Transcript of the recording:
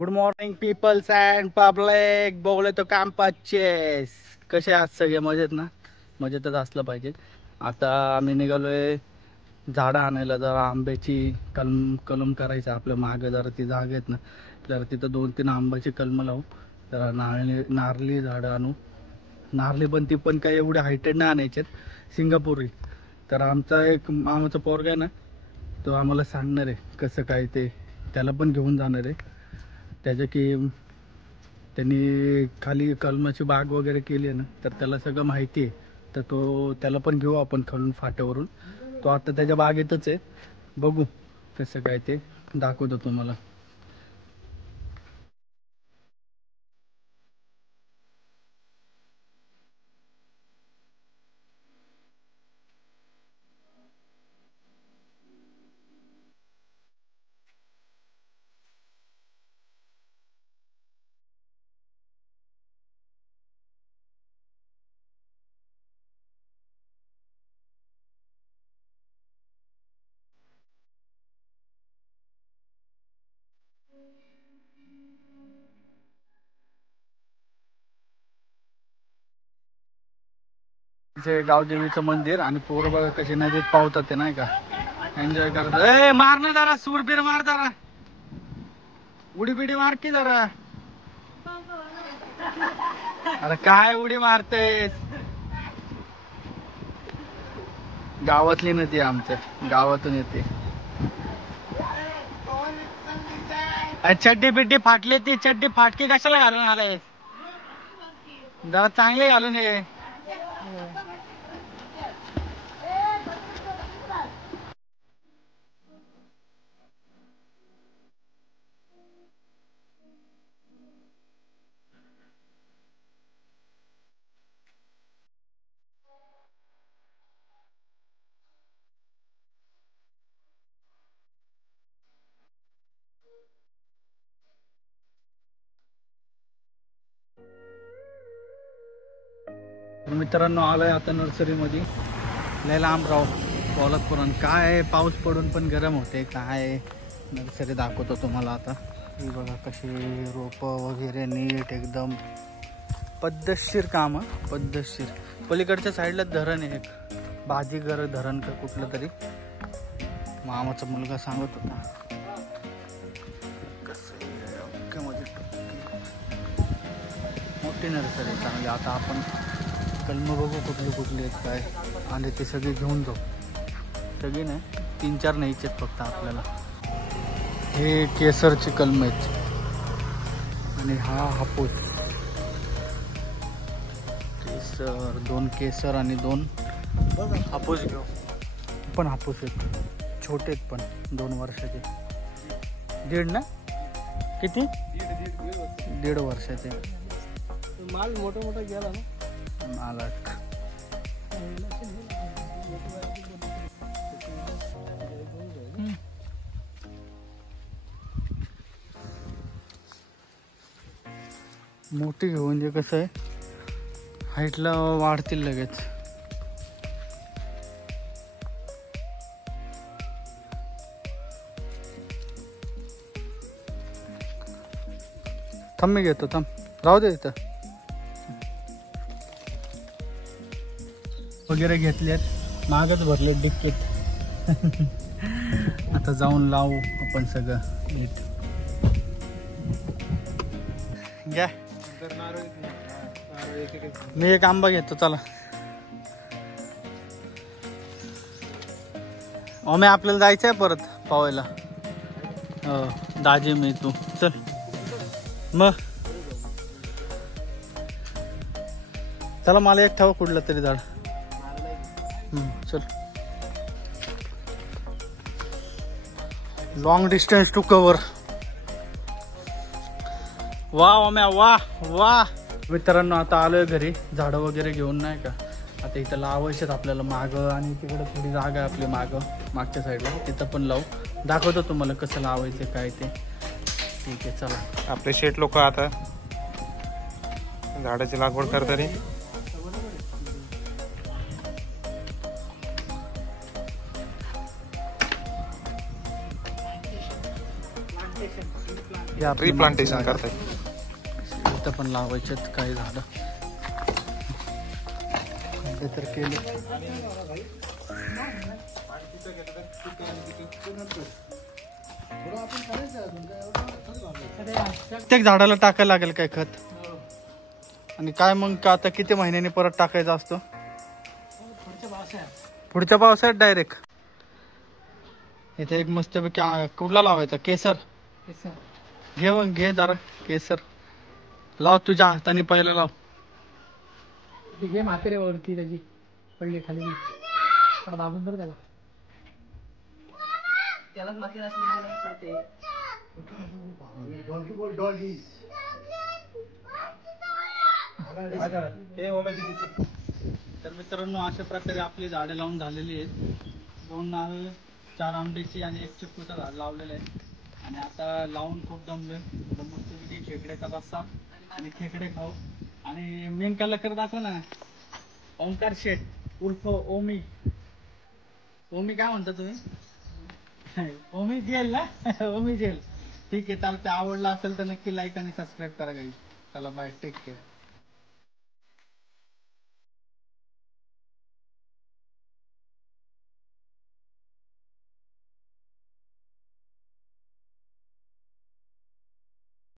Good morning peoples and public, बोले तो काम पच्चीस. कसे आहात सगळे? मजेत ना? मजेतच असलं पाहिजे. आता आम्ही निघालोय झाडं आणायला, जरा आंब्याची कलम करायचं. आपल्या मागे जरा ती जागा आहेत ना, जरा तिथं 2-3 आंब्याची कलम लावू. जरा नारळी झाडं आणू. नारळी पण ती पण काही एवढे हायटेड नाही आणायचे, सिंगापुरी. तर आमचा एक मामाचा पोरगा आहे ना, तो आम्हाला सांगणार आहे कसं काय ते, त्याला पण घेऊन जाणार आहे. त्याच्या की त्यांनी खाली कलमाची बाग वगैरे केली आहे ना, तर त्याला सगळं माहिती आहे. तर त्याला पण घेऊ आपण खालून फाट्यावरून. तो आता त्याच्या बागेतच आहे. बघू कसं काय ते दाखवतो तुम्हाला. जे गावदेवीचं मंदिर आणि पोरं बघा कशी नदीत पावतात ते, नाही का, एन्जॉय करतात. ए मार ना जरा, सूरबीर मार जरा, उडी बिडी मार की जरा. अरे काय उडी मारतेस? गावातली नदी आमच्या गावातून येते. चड्डी बिड्डी फाटली, ती चड्डी फाटकी कशाला घालून आलाय? जरा चांगले घालून ये. मित्रांनो, आलोय आता नर्सरी मध्ये. लय लांब राव पोलादपुरात. काय पाऊस पडून पण गरम होते. काय नर्सरी दाखवतो तुम्हाला आता. ही बघा कशी रोप वगैरे नीट एकदम पद्धतशीर काम. पद्धतशीर. पलीकडच्या साईडला धरण आहे, एक बाजीगर धरण का कुठलं तरी. मामाचा मुलगा सांगत होता. कसं मोठी नर्सरी चांगली. आता आपण कलम बघू कुठले कुठले आहेत काय, आणि ते सगळे घेऊन जाऊ. सगळे नाही, 3-4 न्यायचे आहेत फक्त आपल्याला. हे केसरची कलम आहेत आणि हा हापूस. केसर 2 केसर आणि 2 हापूस घेऊ. पण हापूस आहेत, छोटे आहेत पण 2 वर्षाचे. 1.5 ना? किती? 1.5 वर्षाचे. माल मोठा मोठा गेला ना. मालक मोठी घेऊन म्हणजे कसं आहे, हाईटला वाढतील लगेच. थांब मी घेतो, थांब राहू दे इथं. वगैरे घेतलेत, मागच भरले डिक्कीत. आता जाऊन लावू आपण सगळं नीट. घ्या, मी एक आंबा घेतो. चला ओमे, आपल्याला जायचंय परत पावायला. हो दाजी, मी तू चल मग. चला मला एक ठेवा कुठलं तरी झाड. चल. Long distance to cover. वा ओम्या, वा वा. मित्रांनो, आता आलोय घरी झाडं वगैरे घेऊन, नाही का. आता इथं लावायचेत आपल्याला मागं, आणि तिकडे थोडी जागा आहे आपली मागं, मागच्या साईडला. तिथं पण लावू. दाखवतो तुम्हाला कसं लावायचं काय ते. ठीक आहे चला. आपले शेठ लोक आता झाडाची लागवड करतात. हे आपली रिप्लांटेशन मागची करताय. जागा. इथं पण लावायचे काही झाडं ते तर केले. प्रत्येक झाडाला टाकायला लागेल काय खत आणि काय मग का आता किती महिन्यांनी परत टाकायचं असतं? पुढच्या पावसाळ्यात डायरेक्ट. इथे एक मस्तपैकी कुठला लावायचा? केसर. घे मग घे जरा केसर लाव तुझ्या हाताने पहिला लाव. घे म्हातारे वरती त्याची पडली खाली दाबून तर त्याला त्यालाच माती तर मित्रांनो अशा प्रकारे आपली झाडे लावून झालेली आहेत. 2 नारळ 4 आंब्याची आणि 1 चिक्कूचं झाड लावलेलं आहे. आणि आता लावून खूप दमलोय. मस्तपैकी खेकड्याचा रस्सा आणि खेकडे खाऊ. आणि मेन कलाकार दाखव ना ओंकार शेठ उर्फ ओमी. ओमी काय म्हणता तुम्ही? ओमी जेल ना. ओमी जेल. ठीक आहे चालतं. आवडला असेल तर नक्की लाईक आणि सबस्क्राईब करा गाईस. चला बाय टेक केअर.